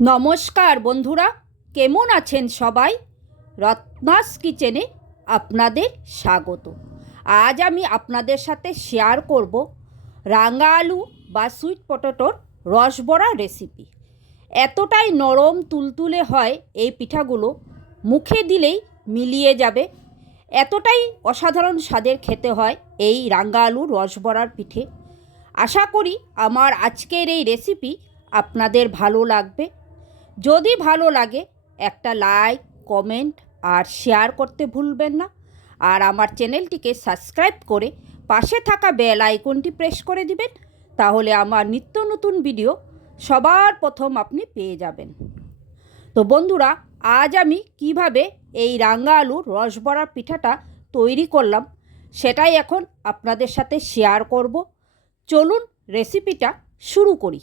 নমস্কার বন্ধুরা, কেমন আছেন সবাই? রত্নাস কিচেনে আপনাদের স্বাগত। আজ আমি আপনাদের সাথে শেয়ার করব রাঙা আলু বা সুইট পটেটোর রসবড়া রেসিপি এতটাই নরম তুলতুলে হয় এই পিঠাগুলো, মুখে দিলেই মিলিয়ে যাবে। এতটাই অসাধারণ স্বাদের খেতে হয় এই রাঙ্গা আলুর রসবড়ার পিঠে। আশা করি আমার আজকের এই রেসিপি আপনাদের ভালো লাগবে। যদি ভালো লাগে, একটা লাইক কমেন্ট আর শেয়ার করতে ভুলবেন না। আর আমার চ্যানেলটিকে সাবস্ক্রাইব করে পাশে থাকা বেল আইকনটি প্রেস করে দিবেন, তাহলে আমার নিত্য নতুন ভিডিও সবার প্রথম আপনি পেয়ে যাবেন। তো বন্ধুরা, আজ আমি কীভাবে এই রাঙা আলুর রসবড়া পিঠাটা তৈরি করলাম, সেটাই এখন আপনাদের সাথে শেয়ার করব। চলুন রেসিপিটা শুরু করি।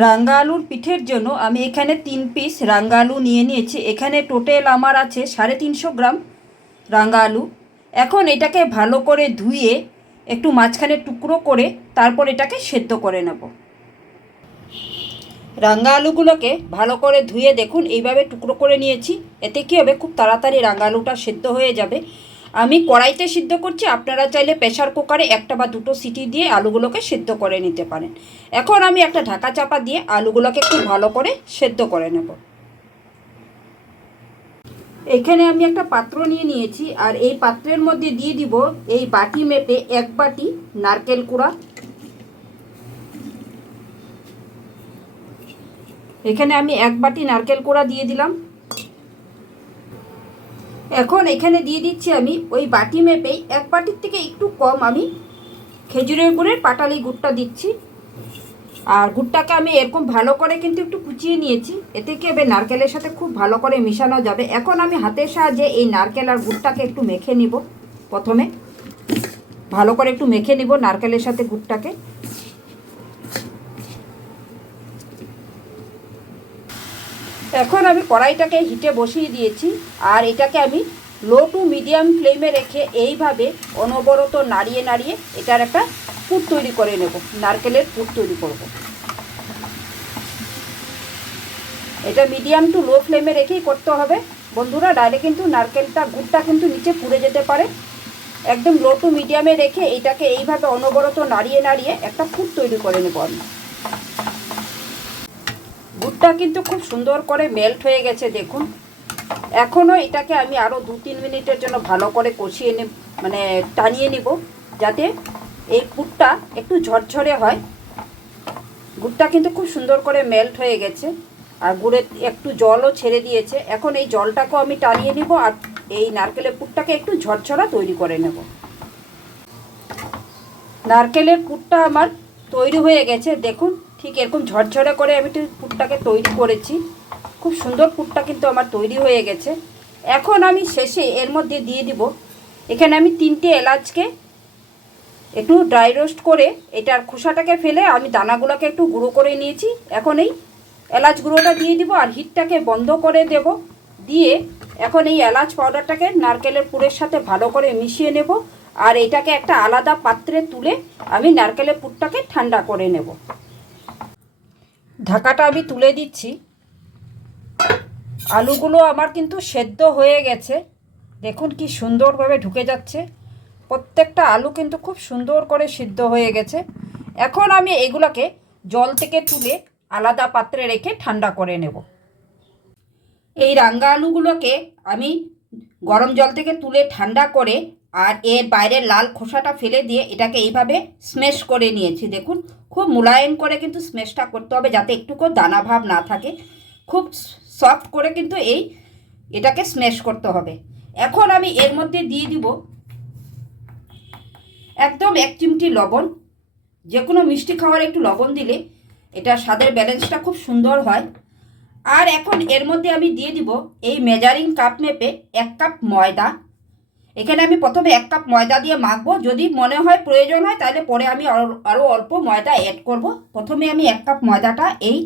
রাঙ্গা আলুর পিঠের জন্য আমি এখানে তিন পিস রাঙ্গা আলু নিয়ে নিয়েছি। এখানে টোটাল আমার আছে সাড়ে তিনশো গ্রাম রাঙ্গা আলু এখন এটাকে ভালো করে ধুয়ে একটু মাঝখানে টুকরো করে তারপর এটাকে সেদ্ধ করে নেব। রাঙ্গা আলুগুলোকে ভালো করে ধুয়ে দেখুন, এইভাবে টুকরো করে নিয়েছি। এতে কী হবে? খুব তাড়াতাড়ি রাঙ্গা আলুটা সেদ্ধ হয়ে যাবে। আমি কড়াইতে সিদ্ধ করছি, আপনারা চাইলে প্রেশার কুকারে একটা বা দুটো সিটি দিয়ে আলুগুলোকে সেদ্ধ করে নিতে পারেন। এখন আমি একটা ঢাকা চাপা দিয়ে আলুগুলোকে খুব ভালো করে সেদ্ধ করে নেব। এখানে আমি একটা পাত্র নিয়ে নিয়েছি, আর এই পাত্রের মধ্যে দিয়ে দিব এই বাটি মেপে এক বাটি নারকেল কুড়া। এখানে আমি এক বাটি নারকেল কোড়া দিয়ে দিলাম। এখন এখানে দিয়ে দিচ্ছি আমি ওই বাটি মেপেই এক বাটির থেকে একটু কম আমি খেজুরের গুড়ের পাটালি গুড়টা দিচ্ছি। আর গুড়টাকে আমি এরকম ভালো করে কিন্তু একটু কুচিয়ে নিয়েছি। এতে কি হবে? নারকেলের সাথে খুব ভালো করে মিশানো যাবে। এখন আমি হাতের সাহায্যে এই নারকেল আর গুড়টাকে একটু মেখে নিব প্রথমে। ভালো করে একটু মেখে নিব নারকেলের সাথে গুড়টাকে। এখন আমি কড়াইটাকে হিটে বসিয়ে দিয়েছি, আর এটাকে আমি লো টু মিডিয়াম ফ্লেমে রেখে এইভাবে অনবরত নাড়িয়ে নাড়িয়ে এটার একটা পুর তৈরি করে নেব, নারকেলের পুর তৈরি করব। এটা মিডিয়াম টু লো ফ্লেমে রেখেই করতে হবে। বন্ধুরা ডাইরেক্ট কিন্তু নারকেলটা গুড়টা কিন্তু নিচে পুড়ে যেতে পারে। একদম লো টু মিডিয়ামে রেখে এটাকে এইভাবে অনবরত নাড়িয়ে নাড়িয়ে একটা পুর তৈরি করে নেব আমি। গুড়টা কিন্তু খুব সুন্দর করে মেল্ট হয়ে গেছে, দেখুন। এখনও এটাকে আমি আরও দু তিন মিনিটের জন্য ভালো করে কষিয়ে নে মানে টানিয়ে নিব, যাতে এই পুরটা একটু ঝরঝরে হয়। গুড়টা কিন্তু খুব সুন্দর করে মেল্ট হয়ে গেছে, আর গুড়ে একটু জলও ছেড়ে দিয়েছে। এখন এই জলটাকেও আমি টানিয়ে নিব, আর এই নারকেলের পুরটাকে একটু ঝরঝরা তৈরি করে নেব। নারকেলের পুরটা আমার তৈরি হয়ে গেছে, দেখুন। ঠিক এরকম ঝরঝরে করে আমি একটু পুরটাকে তৈরি করেছি। খুব সুন্দর পুরটা কিন্তু আমার তৈরি হয়ে গেছে। এখন আমি শেষে এর মধ্যে দিয়ে দিব। এখানে আমি তিনটে এলাচকে একটু ড্রাই রোস্ট করে এটার খোসাটাকে ফেলে আমি দানাগুলোকে একটু গুঁড়ো করে নিয়েছি। এখন এই এলাচ গুঁড়োটা দিয়ে দিব আর হিটটাকে বন্ধ করে দেব। দিয়ে এখন এই এলাচ পাউডারটাকে নারকেলের পুরের সাথে ভালো করে মিশিয়ে নেব। আর এটাকে একটা আলাদা পাত্রে তুলে আমি নারকেলের পুরটাকে ঠান্ডা করে নেব। ঢাকাটা আমি তুলে দিচ্ছি। আলুগুলো আমার কিন্তু সেদ্ধ হয়ে গেছে। দেখুন কি সুন্দরভাবে ঢুকে যাচ্ছে। প্রত্যেকটা আলু কিন্তু খুব সুন্দর করে সিদ্ধ হয়ে গেছে। এখন আমি এগুলোকে জল থেকে তুলে আলাদা পাত্রে রেখে ঠান্ডা করে নেব। এই রাঙ্গা আলুগুলোকে আমি গরম জল থেকে তুলে ঠান্ডা করে আর এর বাইরের লাল খোসাটা ফেলে দিয়ে এটাকে এইভাবে স্মেশ করে নিয়েছি। দেখুন, খুব মোলায়েম করে কিন্তু স্মেশটা করতে হবে যাতে একটুকু দানা ভাব না থাকে। খুব সফট করে কিন্তু এই এটাকে স্মেশ করতে হবে। এখন আমি এর মধ্যে দিয়ে দিব একদম এক চিমটি লবণ। যে কোনো মিষ্টি খাওয়ার একটু লবণ দিলে এটা স্বাদের ব্যালেন্সটা খুব সুন্দর হয়। আর এখন এর মধ্যে আমি দিয়ে দিব এই মেজারিং কাপ মেপে এক কাপ ময়দা। এখানে আমি প্রথমে এক কাপ ময়দা দিয়ে মাখবো। যদি মনে হয় প্রয়োজন হয়, তাহলে পরে আমি আরও অল্প ময়দা অ্যাড করব। প্রথমে আমি এক কাপ ময়দাটা এই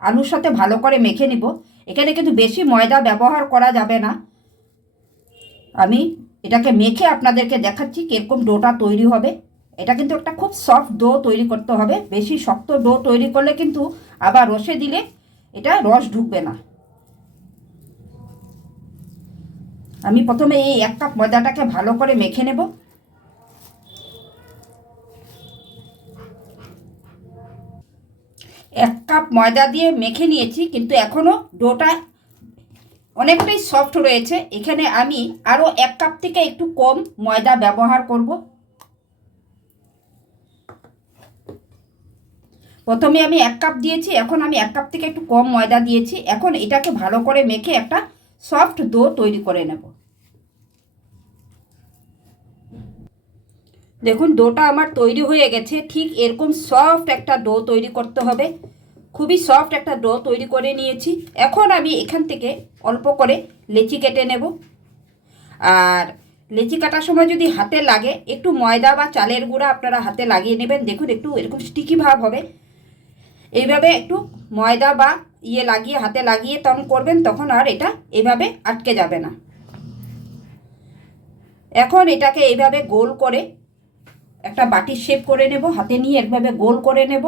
আলুর সাথে ভালো করে মেখে নিব। এখানে কিন্তু বেশি ময়দা ব্যবহার করা যাবে না। আমি এটাকে মেখে আপনাদেরকে দেখাচ্ছি কীরকম ডোটা তৈরি হবে। এটা কিন্তু একটা খুব সফট ডো তৈরি করতে হবে। বেশি শক্ত ডো তৈরি করলে কিন্তু আবার রসে দিলে এটা রস ঢুকবে না। আমি প্রথমে এই এক কাপ ময়দাটাকে ভালো করে মেখে নেব। এক কাপ ময়দা দিয়ে মেখে নিয়েছি, কিন্তু এখনও ডোটা অনেকটাই সফট রয়েছে। এখানে আমি আরও এক কাপ থেকে একটু কম ময়দা ব্যবহার করব। প্রথমে আমি এক কাপ দিয়েছি, এখন আমি এক কাপ থেকে একটু কম ময়দা দিয়েছি। এখন এটাকে ভালো করে মেখে একটা সফট ডো তৈরি করে নেব। দেখুন, ডোটা আমার তৈরি হয়ে গেছে। ঠিক এরকম সফট একটা ডো তৈরি করতে হবে। খুবই সফট একটা ডো তৈরি করে নিয়েছি। এখন আমি এখান থেকে অল্প করে লেচি কেটে নেব। আর লেচি কাটার সময় যদি হাতে লাগে, একটু ময়দা বা চালের গুঁড়া আপনারা হাতে লাগিয়ে নেবেন। দেখুন, একটু এরকম স্টিকি ভাব হবে। এইভাবে একটু ময়দা বা ইয়ে লাগিয়ে, হাতে লাগিয়ে তখন করবেন, তখন আর এটা এভাবে আটকে যাবে না। এখন এটাকে এইভাবে গোল করে একটা বাটির শেপ করে নেব, হাতে নিয়ে এভাবে গোল করে নেব।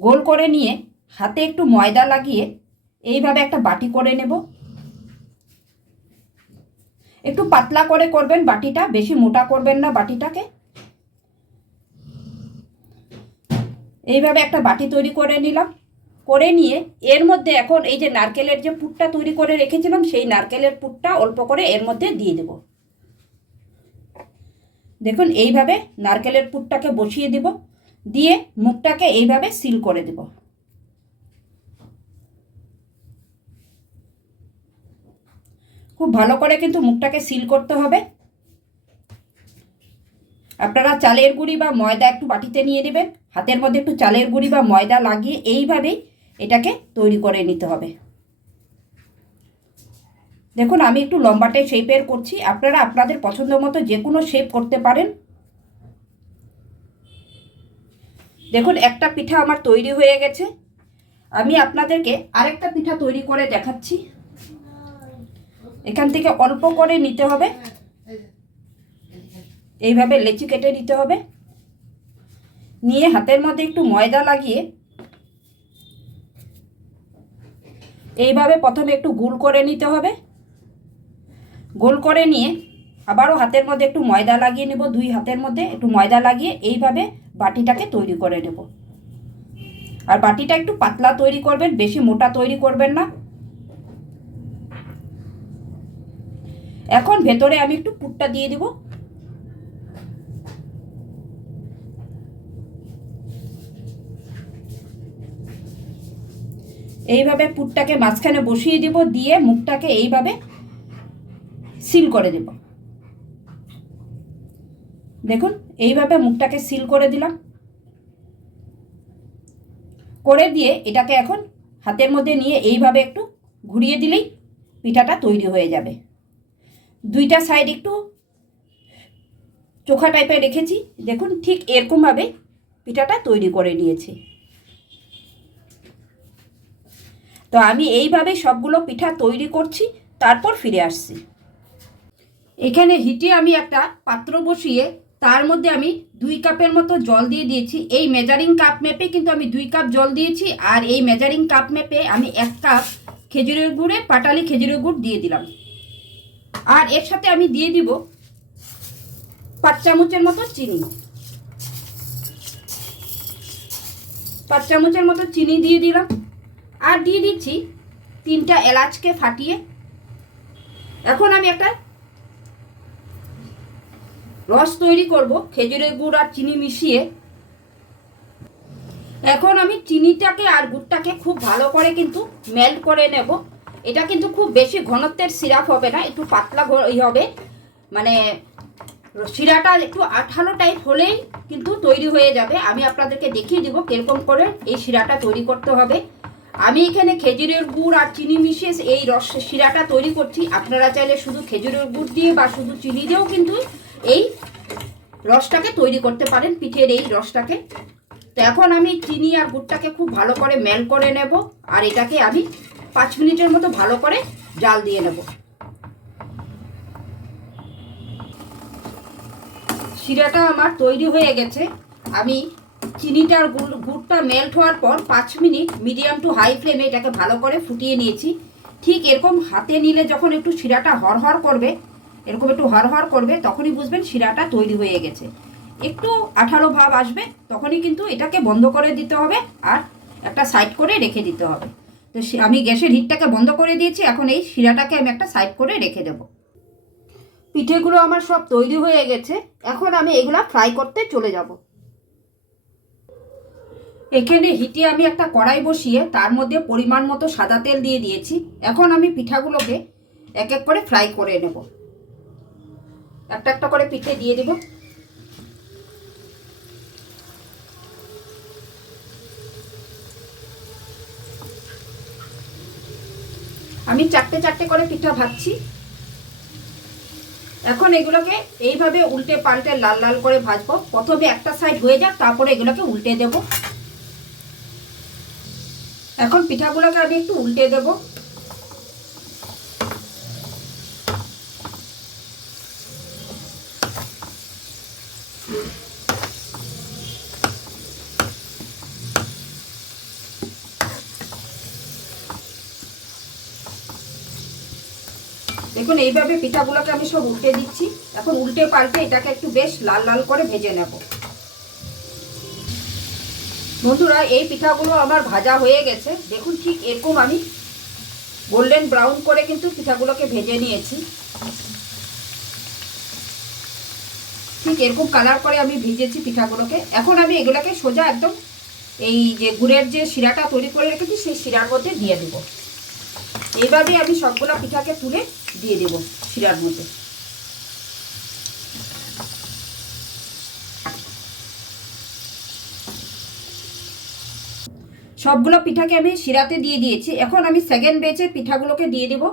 গোল করে নিয়ে হাতে একটু ময়দা লাগিয়ে এইভাবে একটা বাটি করে নেব। একটু পাতলা করে করবেন বাটিটা, বেশি মোটা করবেন না বাটিটাকে। এইভাবে একটা বাটি তৈরি করে নিলাম। করে নিয়ে এর মধ্যে এখন এই যে নারকেলের যে পুরটা তৈরি করে রেখেছিলাম, সেই নারকেলের পুরটা অল্প করে এর মধ্যে দিয়ে দেব। দেখুন, এইভাবে নারকেলের পুরটাকে বসিয়ে দিব। দিয়ে মুখটাকে এইভাবে সিল করে দেব। খুব ভালো করে কিন্তু মুখটাকে সিল করতে হবে। আপনারা চালের গুঁড়ি বা ময়দা একটু বাটিতে নিয়ে নেবেন। হাতের মধ্যে একটু চালের গুঁড়ি বা ময়দা লাগিয়ে এইভাবেই এটাকে তৈরি করে নিতে হবে। দেখুন, আমি একটু লম্বাটে শেপের করছি। আপনারা আপনাদের পছন্দ মতো যে কোনো শেপ করতে পারেন। দেখুন, একটা পিঠা আমার তৈরি হয়ে গেছে। আমি আপনাদেরকে আরেকটা পিঠা তৈরি করে দেখাচ্ছি। এখান থেকে অল্প করে নিতে হবে। এইভাবে লেচি কেটে নিতে হবে। নিয়ে হাতের মধ্যে একটু ময়দা লাগিয়ে এইভাবে প্রথমে একটু গোল করে নিতে হবে। গোল করে নিয়ে আবারও হাতের মধ্যে একটু ময়দা লাগিয়ে নেব, দুই হাতের মধ্যে একটু ময়দা লাগিয়ে এইভাবে বাটিটাকে তৈরি করে নেব। আর বাটিটা একটু পাতলা তৈরি করবেন, বেশি মোটা তৈরি করবেন না। এখন ভেতরে আমি একটু পুটটা দিয়ে দিব। এইভাবে পুরটাকে মাঝখানে বসিয়ে দিব, দিয়ে মুখটাকে এইভাবে সিল করে দেব। দেখুন, এইভাবে মুখটাকে সিল করে দিলাম। করে দিয়ে এটাকে এখন হাতের মধ্যে নিয়ে এইভাবে একটু ঘুরিয়ে দিলেই পিঠাটা তৈরি হয়ে যাবে। দুইটা সাইড একটু চোখা টাইপের রেখেছি। দেখুন, ঠিক এরকমভাবে পিঠাটা তৈরি করে নিয়েছি। তো আমি এইভাবে সবগুলো পিঠা তৈরি করছি, তারপর ফিরে আসছি। এখানে হিটে আমি একটা পাত্র বসিয়ে, তার মধ্যে আমি দুই কাপের মতো জল দিয়ে দিয়েছি। এই মেজারিং কাপ মেপে কিন্তু আমি দুই কাপ জল দিয়েছি, আর এই মেজারিং কাপ মেপে আমি এক কাপ খেজুরের গুড়ে পাটালি খেজুরের গুড় দিয়ে দিলাম। আর এর সাথে আমি দিয়ে দিব পাঁচ চামচের মতো চিনি। পাঁচ চামচের মতো চিনি দিয়ে দিলাম। আর দিয়ে দিচ্ছি তিনটা এলাচকে ফাটিয়ে। এখন আমি একটা রস তৈরি করব, খেজুরের গুড় আর চিনি মিশিয়ে। এখন আমি চিনিটাকে আর গুড়টাকে খুব ভালো করে কিন্তু মেল্ট করে নেব। এটা কিন্তু খুব বেশি ঘনত্বের সিরাপ হবে না, একটু পাতলা ই হবে। মানে শিরাটা একটু আঠালো টাইপ হলেই কিন্তু তৈরি হয়ে যাবে। আমি আপনাদেরকে দেখিয়ে দিব কীরকম করে এই শিরাটা তৈরি করতে হবে। আমি এখানে খেজুরের গুড় আর চিনি মিশিয়ে এই রস শিরাটা তৈরি করছি। আপনারা চাইলে শুধু খেজুরের গুড় দিয়ে বা শুধু চিনি দিয়েও কিন্তু এই রসটাকে তৈরি করতে পারেন, পিঠের এই রসটাকে। তো এখন আমি চিনি আর গুড়টাকে খুব ভালো করে মেল করে নেব আর এটাকে আমি পাঁচ মিনিটের মতো ভালো করে জাল দিয়ে নেব। শিরাটা আমার তৈরি হয়ে গেছে। আমি চিনিটার গুড়, গুড়টা মেল্ট হওয়ার পর পাঁচ মিনিট মিডিয়াম টু হাই ফ্লেমে এটাকে ভালো করে ফুটিয়ে নিয়েছি। ঠিক এরকম হাতে নিলে যখন একটু শিরাটা হরহর করবে, এরকম একটু হরহর করবে, তখনই বুঝবেন শিরাটা তৈরি হয়ে গেছে। একটু আঠালো ভাব আসবে, তখনই কিন্তু এটাকে বন্ধ করে দিতে হবে আর একটা সাইড করে রেখে দিতে হবে। তো আমি গ্যাসের হিটটাকে বন্ধ করে দিয়েছি, এখন এই শিরাটাকে আমি একটা সাইড করে রেখে দেবো। পিঠেগুলো আমার সব তৈরি হয়ে গেছে, এখন আমি এগুলা ফ্রাই করতে চলে যাব। এখানে হিটে আমি একটা কড়াই বসিয়ে তার মধ্যে পরিমাণ মতো সাদা তেল দিয়ে দিয়েছি। এখন আমি পিঠাগুলোকে এক এক করে ফ্রাই করে নেব। একটা একটা করে পিঠে দিয়ে দেব। আমি চারটে চারটে করে পিঠা ভাজছি। এখন এগুলোকে এইভাবে উল্টে পাল্টে লাল লাল করে ভাজবো। প্রথমে একটা সাইড হয়ে যাক, তারপরে এগুলোকে উল্টে দেব। এখন পিঠাগুলোকে আমি একটু উল্টে দেব। দেখুন, এইভাবে পিঠাগুলোকে আমি সব উল্টে দিচ্ছি। এখন উল্টে পাল্টে এটাকে একটু বেশ লাল লাল করে ভেজে নেব। বন্ধুরা, এই পিঠাগুলো আমার ভাজা হয়ে গেছে। দেখুন ঠিক এরকম আমি গোল্ডেন ব্রাউন করে কিন্তু পিঠাগুলোকে ভেজে নিয়েছি। ঠিক এরকম কালার করে আমি ভিজেছি পিঠাগুলোকে। এখন আমি এগুলোকে সোজা একদম এই যে গুড়ের যে শিরাটা তৈরি করে রেখেছি, সেই শিরার মধ্যে দিয়ে দেবো। এইভাবে আমি সবগুলো পিঠাকে তুলে দিয়ে দেবো শিরার মধ্যে। সবগুলো পিঠাকে আমি শিরাতে দিয়ে দিয়েছি। এখন আমি সেকেন্ড বেচে পিঠাগুলোকে দিয়ে দেব।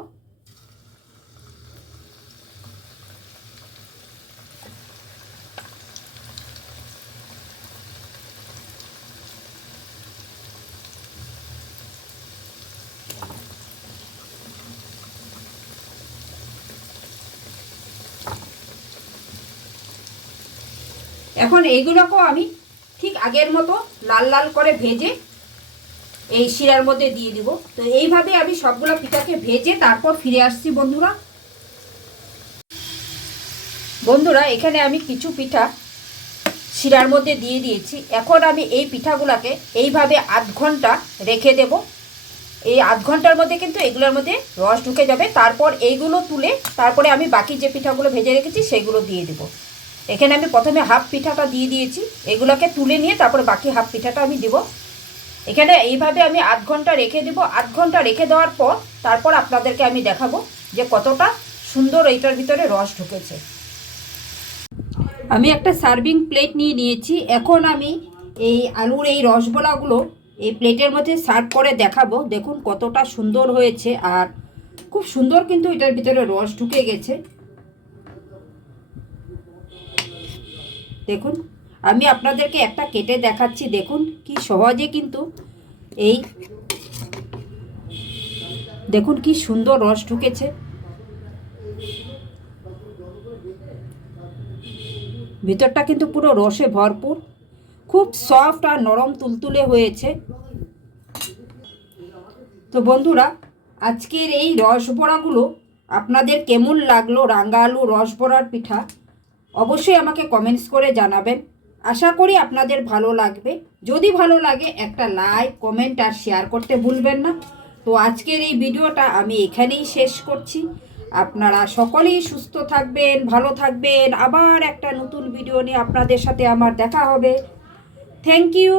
এখন এইগুলোকেও আমি ঠিক আগের মতো লাল লাল করে ভেজে এই শিরার মধ্যে দিয়ে দিব। তো এইভাবে আমি সবগুলো পিঠাকে ভেজে তারপর ফিরে আসছি বন্ধুরা। বন্ধুরা, এখানে আমি কিছু পিঠা শিরার মধ্যে দিয়ে দিয়েছি। এখন আমি এই পিঠাগুলোকে এইভাবে আধ ঘণ্টা রেখে দেব। এই আধ ঘণ্টার মধ্যে কিন্তু এগুলোর মধ্যে রস ঢুকে যাবে। তারপর এইগুলো তুলে তারপরে আমি বাকি যে পিঠাগুলো ভেজে রেখেছি, সেগুলো দিয়ে দেবো। এখানে আমি প্রথমে হাফ পিঠাটা দিয়ে দিয়েছি। এগুলোকে তুলে নিয়ে তারপর বাকি হাফ পিঠাটা আমি দিব। এখানে এইভাবে আমি আধ ঘণ্টা রেখে দেবো। আধ ঘণ্টা রেখে দেওয়ার পর তারপর আপনাদেরকে আমি দেখাবো যে কতটা সুন্দর এইটার ভিতরে রস ঢুকেছে। আমি একটা সার্ভিং প্লেট নিয়ে নিয়েছি। এখন আমি এই আলুর এই রসগোলাগুলো এই প্লেটের মধ্যে সার্ভ করে দেখাবো। দেখুন কতটা সুন্দর হয়েছে আর খুব সুন্দর কিন্তু এটার ভিতরে রস ঢুকে গেছে। দেখুন। আমি আপনাদেরকে একটা কেটে দেখাচ্ছি, দেখুন কি সহজে কিন্তু এই দেখুন কি সুন্দর রস ঢুকেছে। ভিতরটা কিন্তু পুরো রসে ভরপুর, খুব সফট আর নরম তুলতুলে হয়েছে। তো বন্ধুরা, আজকের এই রসবড়াগুলো আপনাদের কেমন লাগল? রাঙ্গা আলু রসবড়ার পিঠা অবশ্যই আমাকে কমেন্টস করে জানাবেন। আশা করি আপনাদের ভালো লাগবে। যদি ভালো লাগে, একটা লাইক কমেন্ট আর শেয়ার করতে ভুলবেন না। তো আজকের এই ভিডিওটা আমি এখানেই শেষ করছি। আপনারা সকলেই সুস্থ থাকবেন, ভালো থাকবেন। আবার একটা নতুন ভিডিও নিয়ে আপনাদের সাথে আমার দেখা হবে। Thank you